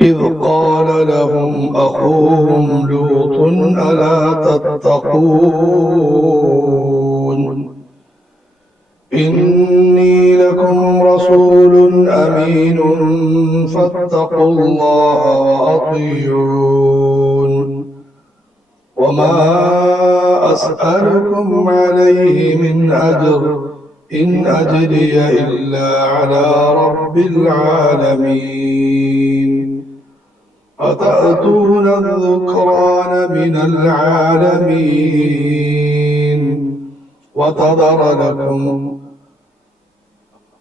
إذ قال لهم أخوهم لوط ألا تتقون؟ إني لكم رسول أمين فاتقوا الله وأطيعون. وما أسألكم عليه من أجر إن أجري إلا على رب العالمين. أتأتون الذكران من العالمين؟ وتذر لكم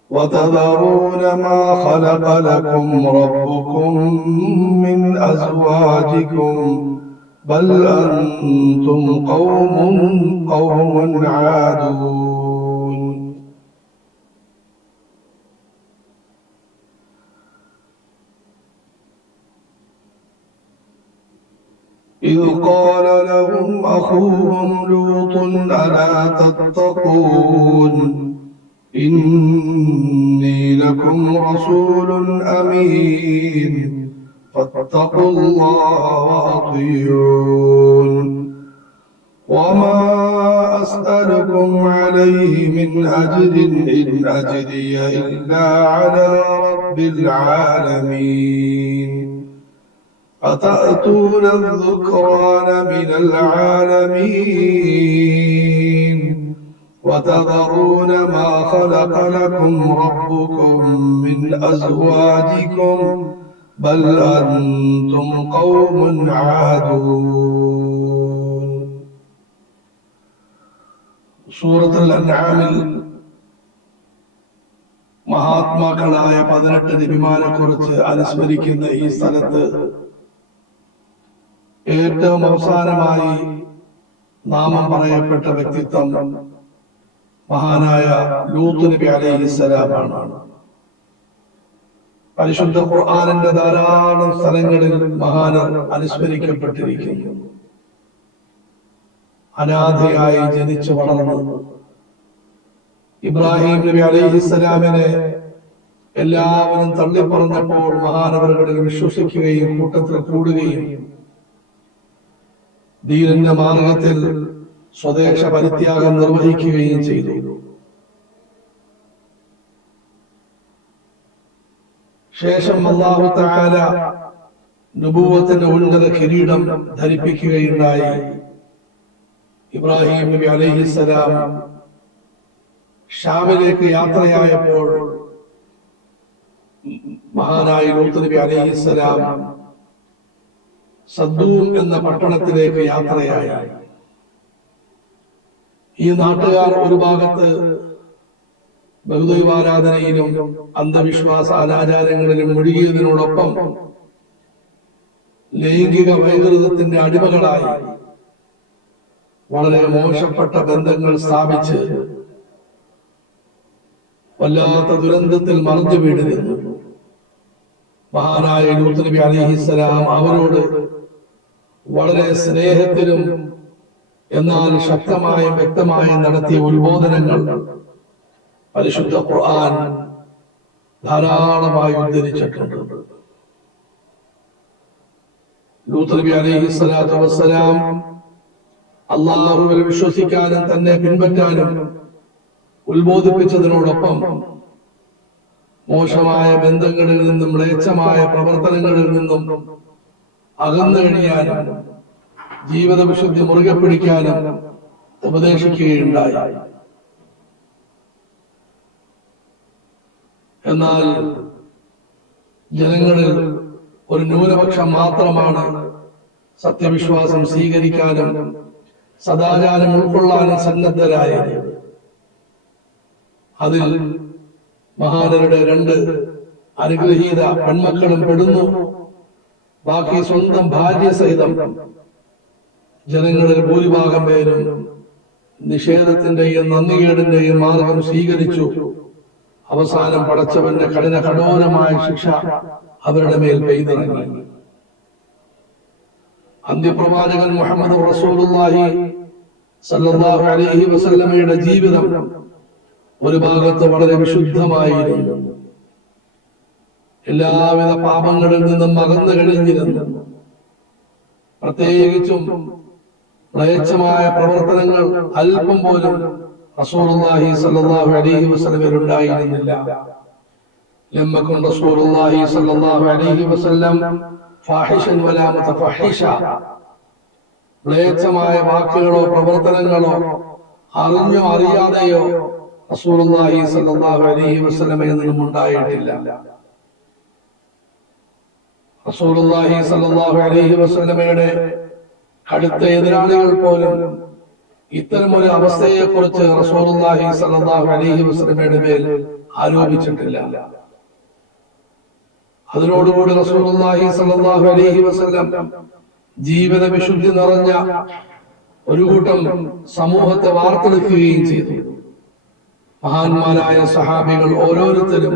وتذرون ما خلق لكم ربكم من أزواجكم بل أنتم قوم قوم عادون. إذ قال لهم أخوهم لوط ألا تتقون؟ إني لكم رسول أمين فاتقوا الله وأطيعون. وما أسألكم عليه من أجر إن أجري إلا على رب العالمين. أتأتون الذكران من العالمين وتذرون ما خلق لكم ربكم من أزواجكم بل أنتم قوم عادون سورة الأنعام മഹാത്മാക്കളായ പതിനെട്ട് നബിമാരെ കുറിച്ച് അനുസ്മരിക്കുന്ന ഈ സ്ഥലത്ത് ഏറ്റവും അവസാനമായി നാമം പറയപ്പെട്ട വ്യക്തിത്വം മഹാനായ ലൂത്ത് നബി അലൈഹിസ്സലാമാണ് പരിശുദ്ധ ഖുർആാനിന്റെ ധാരാളം സ്ഥലങ്ങളിൽ മഹാനർ അനുസ്മരിക്കപ്പെട്ടിരിക്കുന്നു. അനാഥയായി ജനിച്ചു വളർന്നു. ഇബ്രാഹിം നബി അലൈഹിസ്സലാമിനെ എല്ലാവരും തള്ളിപ്പറഞ്ഞപ്പോൾ മഹാനവറുകളിൽ വിശ്വസിക്കുകയും കൂട്ടത്തിൽ കൂടുകയും ദീനന്റെ മാർഗത്തിൽ സ്വദേശ പരിത്യാഗം നിർവഹിക്കുകയും ചെയ്തു. ശേഷം അള്ളാഹു താല നുബൂവത്തിന്റെ ഉന്നത കിരീടം ധരിപ്പിക്കുകയുണ്ടായി. ഇബ്രാഹിം നബി അലൈഹിസ്സലാം ഷാമിലേക്ക് യാത്രയായപ്പോൾ മഹാനായ ലൂത്ത് നബി അലൈഹിസ്സലാം സദ്ദൂം എന്ന പട്ടണത്തിലേക്ക് യാത്രയായ. ഈ നാട്ടുകാർ ഒരു ഭാഗത്ത് ബഹുദൈവാരാധനയിലും അന്ധവിശ്വാസ അനാചാരങ്ങളിലും മുഴുകിയതിനോടൊപ്പം ലൈംഗിക വൈകൃതത്തിന്റെ അടിമകളായി വളരെ മോശപ്പെട്ട ബന്ധങ്ങൾ സ്ഥാപിച്ച് വല്ലാത്ത ദുരന്തത്തിൽ മറിഞ്ഞു വീണിരുന്നു. മഹാനായ ലൂത്ത് നബി അലിഹിസ്സലാം അവരോട് വളരെ സ്നേഹത്തിലും എന്നാൽ ശക്തമായും വ്യക്തമായും നടത്തിയ ഉത്ബോധനങ്ങൾ. പരിശുദ്ധ ഖുർആൻ ധാരാളമായി ഉദ്ധരിച്ചിട്ടുണ്ട്. ലൂത്ത് അലൈഹി സ്വലാത്തു വസ്സലാം അള്ളാഹുവിൽ വിശ്വസിക്കാനും തന്നെ പിൻപറ്റാനും ഉത്ബോധിപ്പിച്ചതിനോടൊപ്പം മോശമായ ബന്ധങ്ങളിൽ നിന്നും മ്ലേച്ഛമായ പ്രവർത്തനങ്ങളിൽ നിന്നും അകന്നു കഴിയാനും ജീവിത വിശുദ്ധി മുറുകെ പിടിക്കാനും ഉപദേശിക്കുകയുണ്ടായി. എന്നാൽ ജനങ്ങളിൽ ഒരു ന്യൂനപക്ഷം മാത്രമാണ് സത്യവിശ്വാസം സ്വീകരിക്കാനും സദാചാരം ഉൾക്കൊള്ളാനും സന്നദ്ധരായത്. അതിൽ മഹാനരുടെ രണ്ട് അനുഗ്രഹീത പെൺമക്കളും പെടുന്നു. ബാക്കി സ്വന്തം ഭാര്യ സഹിതം ജനങ്ങളിൽ ഭൂരിഭാഗം പേരും നിഷേധത്തിന്റെയും നന്ദികേടിന്റെയും മാർഗം സ്വീകരിച്ചു. അവസാനം പടച്ചവന്റെ കഠിന കഠോരമായ ശിക്ഷ അവരുടെ മേൽ പെയ്തിറങ്ങി അന്ത്യപ്രവാചകൻ മുഹമ്മദ് റസൂലുള്ളാഹി സല്ലല്ലാഹു അലൈഹി വസല്ലമയുടെ ജീവിതം ഒരു ഭാഗത്ത് വളരെ വിശുദ്ധമായിരുന്നു. എല്ലാവിധ പാപങ്ങളിൽ നിന്നും അകന്നു കഴിഞ്ഞിരുന്നു പ്രത്യേകിച്ചും മ്ലേച്ഛമായ പ്രവർത്തനങ്ങൾ അല്പം പോലും റസൂലുള്ളാഹി സ്വല്ലല്ലാഹു അലൈഹി വസല്ലമയിൽ ഉണ്ടായിരുന്നില്ല لم يكن رسول الله صلى الله عليه وسلم فاحشا ولا متفحشا മ്ലേച്ഛമായ വാക്കുകളോ പ്രവർത്തനങ്ങളോ അറിഞ്ഞോ അറിയാതെയോ റസൂലുള്ളാഹി സ്വല്ലല്ലാഹു അലൈഹി വസല്ലമയിൽ നിന്നും ഉണ്ടായിട്ടില്ല സ്വല്ലല്ലാഹു അലൈഹി വസല്ലമയുടെ കടുത്ത എതിരാളികൾ പോലും ഇത്തരം ഒരു അവസ്ഥയെ കുറിച്ച് റസൂലുള്ളാഹി സല്ലല്ലാഹു അലൈഹി വസല്ലമയുടെ മേൽ ആരോപിച്ചിട്ടില്ല. അതിനോടുകൂടി റസൂലുള്ളാഹി സല്ലല്ലാഹു അലൈഹി വസല്ലം ജീവിത വിശുദ്ധി നിറഞ്ഞ ഒരു കൂട്ടം സമൂഹത്തെ വാർത്തെടുക്കുകയും ചെയ്തു. മഹാന്മാരായ സഹാബികൾ ഓരോരുത്തരും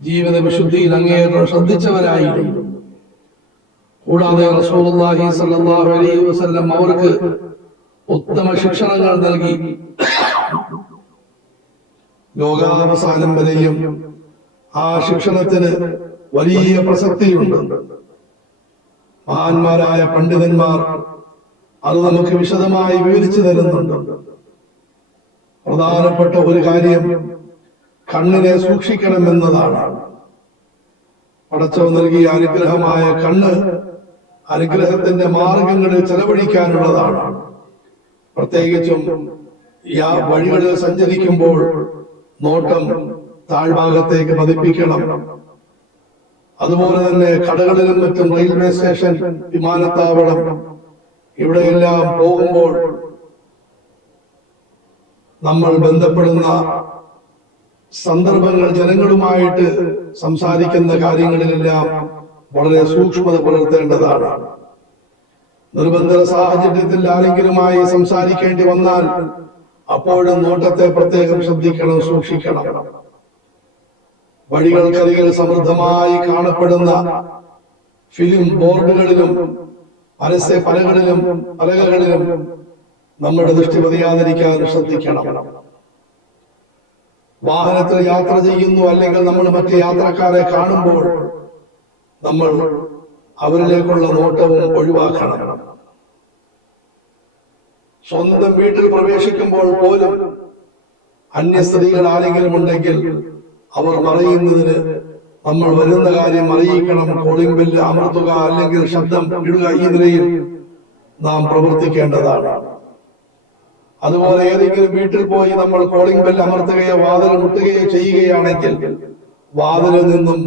ജീവിത വിശുദ്ധിയിൽ അങ്ങേയറ്റം ശ്രദ്ധിച്ചവരായിരുന്നു. കൂടാതെ റസൂലുള്ളാഹി സ്വല്ലല്ലാഹു അലൈഹി വസല്ലം അവർക്ക് ഉത്തമ ശിക്ഷണങ്ങൾ നൽകി. ലോകാവസാനം വരെയും ആ ശിക്ഷണത്തിന് വലിയ പ്രസക്തിയുണ്ട്. മഹാന്മാരായ പണ്ഡിതന്മാർ അത് നമുക്ക് വിശദമായി വിവരിച്ചു തരുന്നുണ്ട്. പ്രധാനപ്പെട്ട ഒരു കാര്യം കണ്ണിനെ സൂക്ഷിക്കണം എന്നതാണ് പടച്ചവ് നൽകിയ അനുഗ്രഹമായ കണ്ണ് അനുഗ്രഹത്തിന്റെ മാർഗങ്ങളിൽ ചെലവഴിക്കാനുള്ളതാണ്. പ്രത്യേകിച്ചും ആ വഴികളിൽ സഞ്ചരിക്കുമ്പോൾ നോട്ടം താഴ്ഭാഗത്തേക്ക് പതിപ്പിക്കണം. അതുപോലെ തന്നെ കടകളിലും മറ്റും റെയിൽവേ സ്റ്റേഷൻ വിമാനത്താവളം ഇവിടെയെല്ലാം പോകുമ്പോൾ നമ്മൾ ബന്ധപ്പെടുന്ന സന്ദർഭങ്ങൾ ജനങ്ങളുമായിട്ട് സംസാരിക്കുന്ന കാര്യങ്ങളിലെല്ലാം വളരെ സൂക്ഷ്മത പുലർത്തേണ്ടതാണ്. നിർബന്ധ സാഹചര്യത്തിൽ ആരെങ്കിലുമായി സംസാരിക്കേണ്ടി വന്നാൽ അപ്പോഴും നോട്ടത്തെ പ്രത്യേകം ശ്രദ്ധിക്കണം സൂക്ഷിക്കണം. വഴികൾക്കരികിൽ സമൃദ്ധമായി കാണപ്പെടുന്ന ഫിലിം ബോർഡുകളിലും പരസ്യ പലകളിലും പലകളിലും നമ്മുടെ ദൃഷ്ടി പതിയാതിരിക്കാൻ ശ്രദ്ധിക്കണം. വാഹനത്തിൽ യാത്ര ചെയ്യുന്നു അല്ലെങ്കിൽ നമ്മൾ മറ്റ് യാത്രക്കാരെ കാണുമ്പോൾ നമ്മൾ അവരിലേക്കുള്ള നോട്ടവും ഒഴിവാക്കണം. സ്വന്തം വീട്ടിൽ പ്രവേശിക്കുമ്പോൾ പോലും അന്യ സ്ത്രീകൾ ആരെങ്കിലും ഉണ്ടെങ്കിൽ അവർ മറയുന്നതിന് നമ്മൾ വരുന്ന കാര്യം അറിയിക്കണം. കോളിംഗ് ബെല്ല് അമർത്തുക അല്ലെങ്കിൽ ശബ്ദം ഇടുക ഈ നിലയിൽ നാം പ്രവർത്തിക്കേണ്ടതാണ്. അതുപോലെ ഏതെങ്കിലും വീട്ടിൽ പോയി നമ്മൾ കോളിംഗ് ബെൽ അമർത്തുകയോ വാതിൽ മുട്ടുകയോ ചെയ്യുകയാണെങ്കിൽ വാതിലിൽ നിന്നും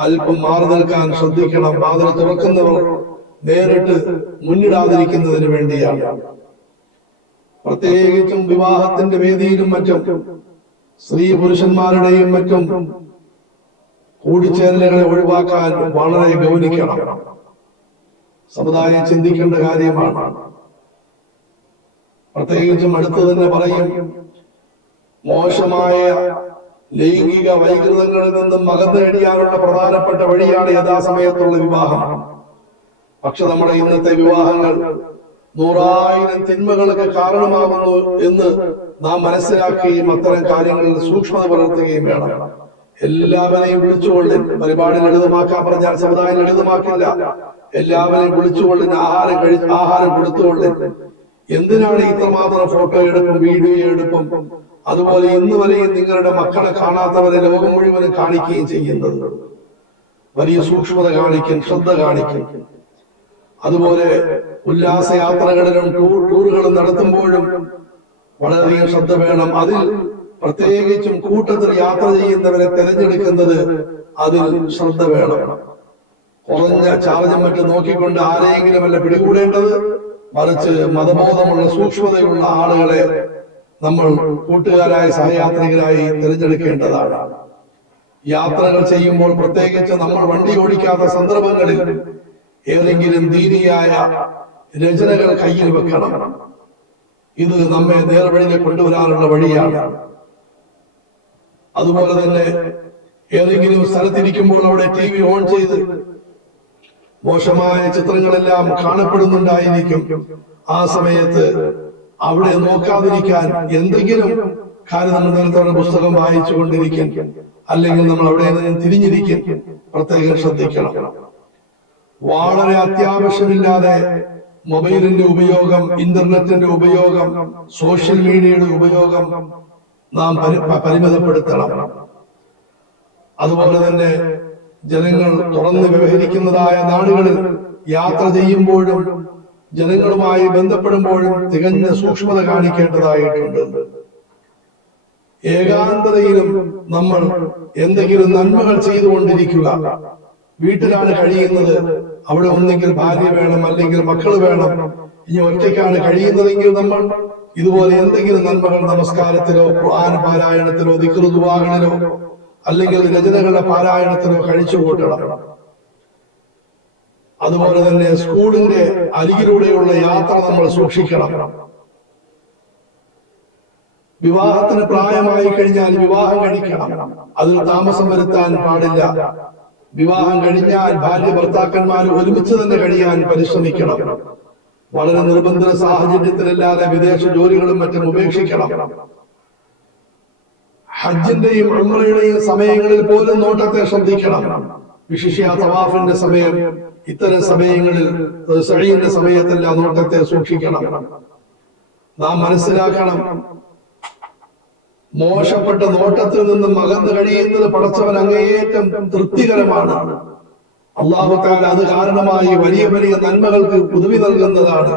അല്പം മാറി നിൽക്കാൻ ശ്രദ്ധിക്കണം. വാതിൽ തുറക്കുന്നവർ നേരിട്ട് മുന്നിടാതിരിക്കുന്നതിന് വേണ്ടിയാണ്. പ്രത്യേകിച്ചും വിവാഹത്തിന്റെ വേദിയിലും മറ്റും സ്ത്രീ പുരുഷന്മാരുടെയും മറ്റും കൂടിച്ചേരലുകളെ ഒഴിവാക്കാൻ വളരെ ഗൗനിക്കണം. സമുദായം ചിന്തിക്കേണ്ട കാര്യമാണ്. പ്രത്യേകിച്ചും അടുത്തു തന്നെ പറയും മോശമായ ലൈംഗിക വൈകൃതങ്ങളിൽ നിന്നും അകന്നേടിയാനുള്ള പ്രധാനപ്പെട്ട വഴിയാണ് യഥാസമയത്തുള്ള വിവാഹം. പക്ഷെ നമ്മുടെ ഇന്നത്തെ വിവാഹങ്ങൾ നൂറായിരം തിന്മകൾക്ക് കാരണമാകുന്നു എന്ന് നാം മനസ്സിലാക്കുകയും അത്തരം കാര്യങ്ങളിൽ സൂക്ഷ്മത പുലർത്തുകയും വേണം. എല്ലാവരെയും വിളിച്ചുകൊള്ളിൻ പരിപാടി ലളിതമാക്കാൻ പറഞ്ഞാൽ സമുദായം ലളിതമാക്കില്ല. എല്ലാവരെയും വിളിച്ചുകൊള്ളിൻ ആഹാരം കഴി ആഹാരം കൊടുത്തുകൊള്ളിൻ എന്തിനാണ് ഇത്രമാത്രം ഫോട്ടോ എടുപ്പും വീഡിയോ എടുപ്പും? അതുപോലെ ഇന്ന് വരെയും നിങ്ങളുടെ മക്കളെ കാണാത്തവരെ ലോകം മുഴുവനും കാണിക്കുകയും ചെയ്യുന്നത്. വലിയ സൂക്ഷ്മത കാണിക്കും ശ്രദ്ധ കാണിക്കും. അതുപോലെ ഉല്ലാസയാത്രകളിലും ടൂർ ടൂറുകളും നടത്തുമ്പോഴും വളരെയധികം ശ്രദ്ധ വേണം. അതിൽ പ്രത്യേകിച്ചും കൂട്ടത്തിൽ യാത്ര ചെയ്യുന്നവരെ തിരഞ്ഞെടുക്കുന്നത് അതിൽ ശ്രദ്ധ വേണം. കുറഞ്ഞ ചാർജും മറ്റും നോക്കിക്കൊണ്ട് ആരെയെങ്കിലും അല്ല പിടികൂടേണ്ടത്. മറിച്ച് മതബോധമുള്ള സൂക്ഷ്മതയുള്ള ആളുകളെ നമ്മൾ കൂട്ടുകാരായി സഹയാത്രികരായി തിരഞ്ഞെടുക്കേണ്ടതാണ്. യാത്രകൾ ചെയ്യുമ്പോൾ പ്രത്യേകിച്ച് നമ്മൾ വണ്ടി ഓടിക്കാത്ത സന്ദർഭങ്ങളിൽ ഏതെങ്കിലും ദീനിയായ രചനകൾ കയ്യിൽ വെക്കണം. ഇത് നമ്മെ നേർവഴിയിൽ കൊണ്ടുവരാനുള്ള വഴിയാണ്. അതുപോലെ തന്നെ ഏതെങ്കിലും സ്ഥലത്തിരിക്കുമ്പോൾ അവിടെ ടി വി ഓൺ ചെയ്ത് മോശമായ ചിത്രങ്ങളെല്ലാം കാണപ്പെടുന്നുണ്ടായിരിക്കും. ആ സമയത്ത് അവിടെ നോക്കാതിരിക്കാൻ എന്തെങ്കിലും നേരത്തെ പുസ്തകം വായിച്ചു കൊണ്ടിരിക്കും അല്ലെങ്കിൽ നമ്മൾ അവിടെ തിരിഞ്ഞിരിക്കും. പ്രത്യേകം ശ്രദ്ധിക്കണം. വളരെ അത്യാവശ്യമില്ലാതെ മൊബൈലിന്റെ ഉപയോഗം ഇന്റർനെറ്റിന്റെ ഉപയോഗം സോഷ്യൽ മീഡിയയുടെ ഉപയോഗം നാം പരിമിതപ്പെടുത്തണം. അതുപോലെ തന്നെ ജനങ്ങൾ തുറന്ന് വ്യവഹരിക്കുന്നതായ നാടുകളിൽ യാത്ര ചെയ്യുമ്പോഴും ജനങ്ങളുമായി ബന്ധപ്പെടുമ്പോഴും തികഞ്ഞ സൂക്ഷ്മത കാണിക്കേണ്ടതായിട്ടുണ്ട്. ഏകാന്തതയിലും നമ്മൾ എന്തെങ്കിലും നന്മകൾ ചെയ്തുകൊണ്ടിരിക്കുക. വീട്ടിലാണ് കഴിയുന്നത്. അവിടെ ഒന്നെങ്കിൽ ഭാര്യ വേണം അല്ലെങ്കിൽ മക്കൾ വേണം. ഇനി ഒറ്റയ്ക്കാണ് കഴിയുന്നതെങ്കിൽ നമ്മൾ ഇതുപോലെ എന്തെങ്കിലും നന്മകൾ നമസ്കാരത്തിലോ ഖുർആൻ പാരായണത്തിലോ ദിക്റുദുവാകളിലോ അല്ലെങ്കിൽ രചനകളുടെ പാരായണത്തിന് കഴിച്ചു കൂട്ടണം. അതുപോലെ തന്നെ സ്കൂളിന്റെ അരികിലൂടെയുള്ള യാത്ര നമ്മൾ സൂക്ഷിക്കണം. വിവാഹത്തിന് പ്രായമായി കഴിഞ്ഞാൽ വിവാഹം കഴിക്കണം. അതിൽ താമസം വരുത്താൻ പാടില്ല. വിവാഹം കഴിഞ്ഞാൽ ഭാര്യ ഭർത്താക്കന്മാർ ഒരുമിച്ച് തന്നെ കഴിയാൻ പരിശ്രമിക്കണം. വളരെ നിർബന്ധ സാഹചര്യത്തിലല്ലാതെ വിദേശ ജോലികളും മറ്റും ഉപേക്ഷിക്കണം. ഹജ്ജിന്റെയും ഉമ്രയുടെയും സമയങ്ങളിൽ പോലും നോട്ടത്തെ ശ്രദ്ധിക്കണം. വിശിഷ്യ തവാഫിന്റെ സമയം ഇത്തരം സമയങ്ങളിൽ സഴിയുടെ സമയത്തെല്ലാം നോട്ടത്തെ സൂക്ഷിക്കണം. നാം മനസ്സിലാക്കണം മോശപ്പെട്ട നോട്ടത്തിൽ നിന്നും അകന്നു കഴിയുന്നത് പടച്ചവൻ അങ്ങേയറ്റം തൃപ്തികരമാണ്. അള്ളാഹുത്താൽ അത് കാരണമായി വലിയ വലിയ നന്മകൾക്ക് പുതുവി നൽകുന്നതാണ്.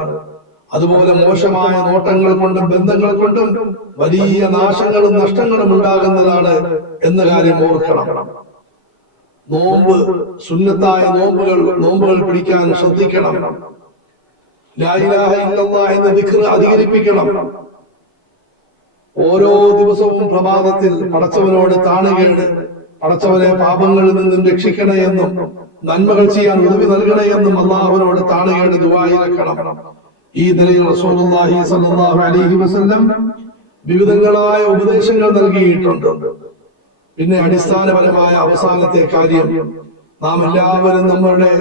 അതുപോലെ മോശമായ നോട്ടങ്ങൾ കൊണ്ടും ബന്ധങ്ങൾ കൊണ്ടും വലിയ നാശങ്ങളും നഷ്ടങ്ങളും ഉണ്ടാകുന്നതാണ് എന്ന കാര്യം ഓർക്കണം. നോമ്പ് സുന്നത്തായ നോമ്പുകൾ നോമ്പുകൾ പിടിക്കാൻ ശ്രദ്ധിക്കണം. എന്ന വിക്ര അധികരിപ്പിക്കണം. ഓരോ ദിവസവും പ്രഭാതത്തിൽ പടച്ചവനോട് താണുകേട് പടച്ചവനെ പാപങ്ങളിൽ നിന്നും രക്ഷിക്കണേ എന്നും നന്മകൾ ചെയ്യാൻ ഉദവി നൽകണേ എന്നും അള്ളാഹുവിനോട് താണുകേട് ദുബായിലെക്കണം ഈ നിലയിൽ റസൂലുള്ളാഹി സ്വല്ലല്ലാഹു അലൈഹി വസല്ലം വിവിധങ്ങളായ ഉപദേശങ്ങൾ നൽകിയിട്ടുണ്ട്. പിന്നെ അടിസ്ഥാനപരമായ അവസാനത്തെ കാര്യം നാം എല്ലാവരും നമ്മളുടെ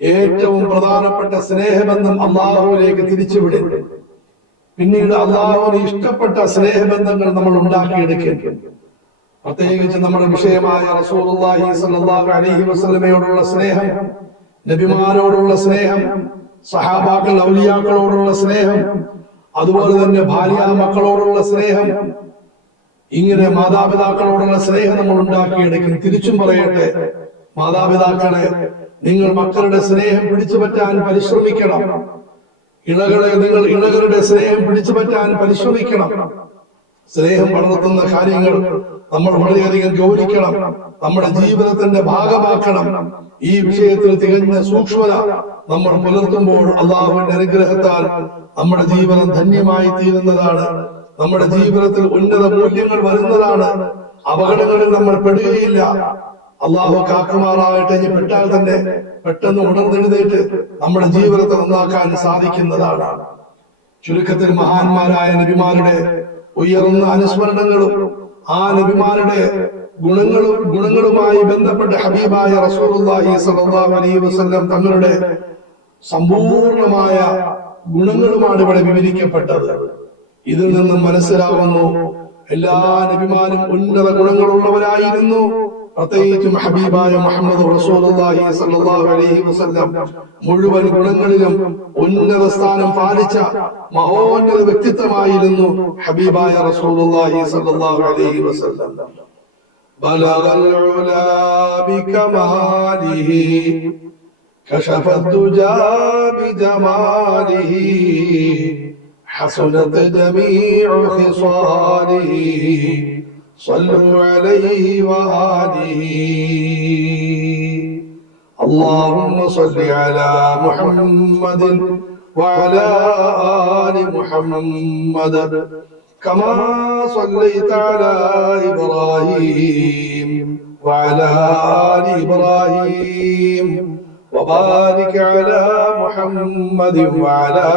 ഏറ്റവും പ്രധാനപ്പെട്ട സ്നേഹബന്ധം അള്ളാഹുവിലേക്ക് തിരിച്ചുവിടും പിന്നീട് അള്ളാഹുവിന് ഇഷ്ടപ്പെട്ട സ്നേഹബന്ധങ്ങൾ നമ്മൾ ഉണ്ടാക്കിയെടുക്കേണ്ടത് പ്രത്യേകിച്ച് നമ്മുടെ വിഷയമായ റസൂലുള്ളാഹി സ്വല്ലല്ലാഹു അലൈഹി വസല്ലമയോടുള്ള സ്നേഹം നബിമാരോടുള്ള സ്നേഹം സഹാബാക്കൾ ഔലിയാക്കളോടുള്ള സ്നേഹം അതുപോലെ തന്നെ ഭാര്യ മക്കളോടുള്ള സ്നേഹം ഇങ്ങനെ മാതാപിതാക്കളോടുള്ള സ്നേഹം നമ്മൾ ഉണ്ടാക്കിയെടുക്കും. തിരിച്ചും പറയട്ടെ മാതാപിതാക്കളെ നിങ്ങൾ മക്കളുടെ സ്നേഹം പിടിച്ചു പറ്റാൻ പരിശ്രമിക്കണം. ഇണകളെ നിങ്ങൾ ഇണകളുടെ സ്നേഹം പിടിച്ചു പറ്റാൻ പരിശ്രമിക്കണം. സ്നേഹം വളർത്തുന്ന കാര്യങ്ങൾ നമ്മൾ വളരെയധികം ഗൗരിക്കണം നമ്മുടെ ജീവിതത്തിന്റെ ഭാഗമാക്കണം. ഈ വിഷയത്തിൽ തികഞ്ഞ സൂക്ഷ്മത നമ്മൾ പുലർത്തുമ്പോൾ അള്ളാഹുവിന്റെ അനുഗ്രഹത്താൽ നമ്മുടെ ജീവിതം ധന്യമായി തീരുന്നതാണ്. നമ്മുടെ ജീവിതത്തിൽ ഉന്നത മൂല്യങ്ങൾ വരുന്നതാണ്. അപകടങ്ങളിൽ നമ്മൾ പെടുകയില്ല. അള്ളാഹു കാക്കുമാറാകട്ടെ ഇനി പെട്ടാൽ തന്നെ പെട്ടെന്ന് ഉണർന്നെഴുന്നേറ്റ് നമ്മുടെ ജീവിതത്തെ നന്നാക്കാൻ സാധിക്കുന്നതാണ്. ചുരുക്കത്തിൽ മഹാന്മാരായ നബിമാരുടെ ഉയർന്ന അനുസ്മരണങ്ങളും ആ നബിമാരുടെ ഗുണങ്ങളും ഗുണങ്ങളുമായി ബന്ധപ്പെട്ട് ഹബീബായ റസൂലുള്ളാഹി സ്വല്ലല്ലാഹു അലൈഹി വസല്ലം തങ്ങളുടെ സമ്പൂർണമായ ഗുണങ്ങളുമാണ് ഇവിടെ വിവരിക്കപ്പെട്ടത്. ഇതിൽ നിന്നും മനസ്സിലാവുന്നു എല്ലാ നബിമാരും ഉന്നത ഗുണങ്ങളുള്ളവരായിരുന്നു. പ്രത്യേകിച്ചും ഹബീബായ മുഹമ്മദ് റസൂലുള്ളാഹി സ്വല്ലല്ലാഹു അലൈഹി വസല്ലം മുഴുവൻ ഗുണങ്ങളിലും ഉന്നത സ്ഥാനം പാലിച്ച മഹോന്നത വ്യക്തിത്വമായിരുന്നു ഹബീബായ റസൂലുള്ളാഹി സ്വല്ലല്ലാഹു അലൈഹി വസല്ലം بلغ العلا بكماله كشف الدجى بجماله حسنت جميع خصاله صلوا عليه وآله. اللهم صل على محمد وعلى آل محمد كما صليت على إبراهيم وعلى آل إبراهيم وبارك على محمد وعلى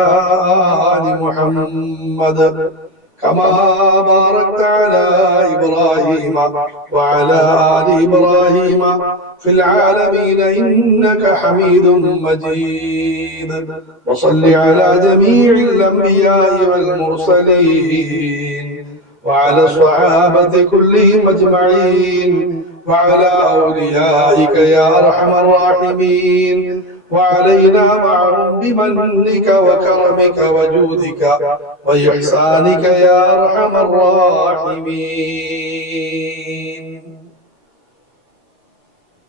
آل محمد. كما باركت على إبراهيم وعلى آل إبراهيم في العالمين إنك حميد مجيد. وصل على جميع الأنبياء والمرسلين وعلى الصحابة كلهم أجمعين وعلى أوليائك يا أرحم الراحمين. وعلينا معهم بمنك وكرمك وجودك وإحسانك يا أرحم الراحمين.